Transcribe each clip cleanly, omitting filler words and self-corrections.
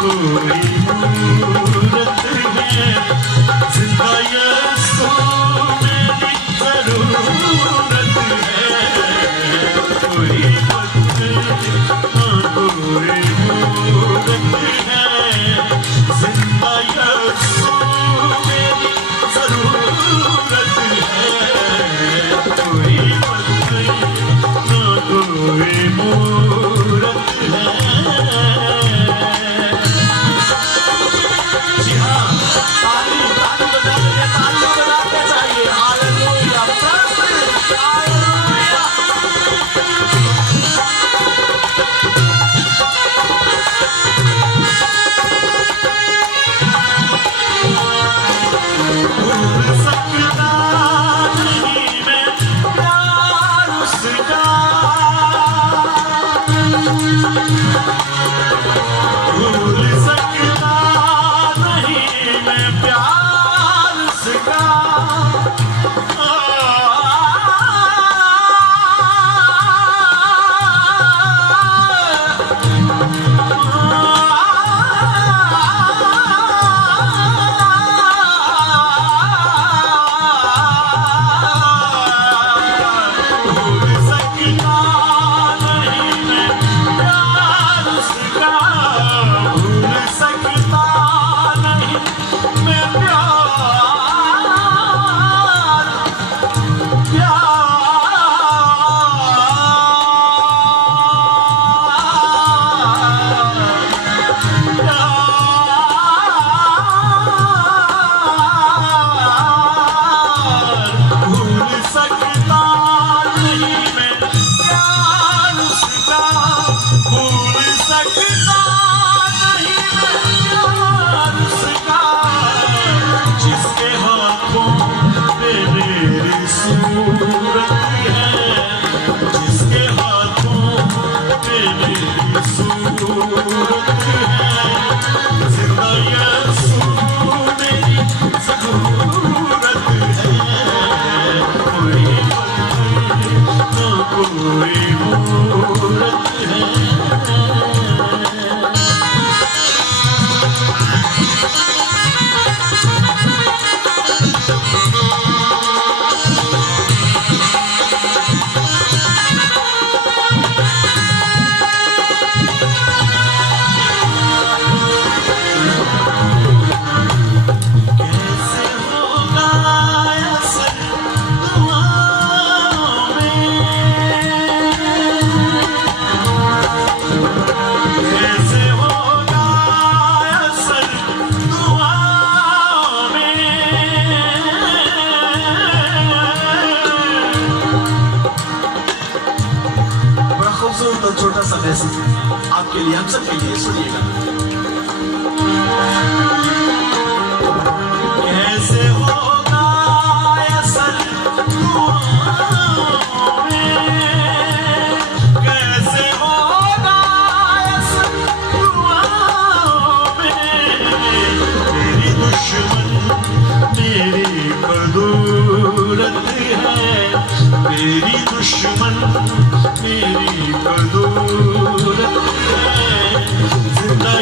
कोई मूरत है, जिंदा यीशु मेरी जरूरत है। कोई वक्त ना कोई मूरत है, जिंदा यीशु मेरी जरूरत है। कोई वक्त ना कोई मूरत है। जी हाँ, ताली ताली बजाने चाहिए। Hallelujah, hallelujah. भूल सकता नहीं मैं प्यार उसका, भूल सकता नहीं मैं प्यार उसका। खूबसूरत और छोटा सा मैसेज आपके लिए, हम सबके लिए, सुनिएगा। कैसे होगा असर दुआओं में, कैसे होगा असर दुआओं में। तेरी दुश्मन मेरी बदौलत है, तेरी दुश्मन मेरी बदौलत है। जिंदा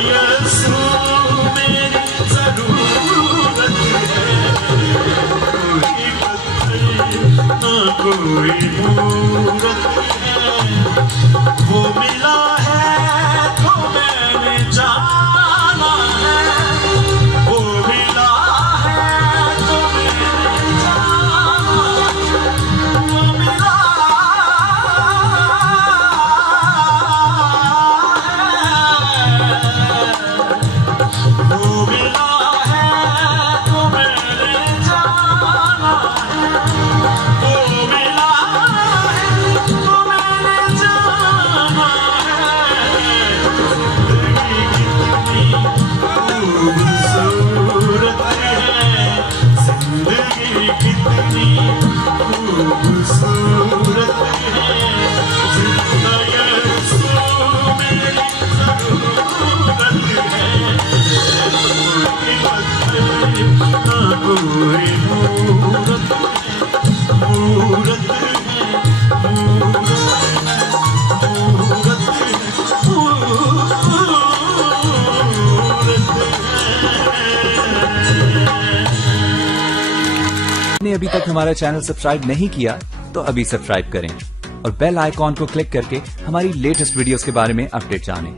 अभी तक हमारा चैनल सब्सक्राइब नहीं किया तो अभी सब्सक्राइब करें और बेल आइकॉन को क्लिक करके हमारी लेटेस्ट वीडियोस के बारे में अपडेट जानें।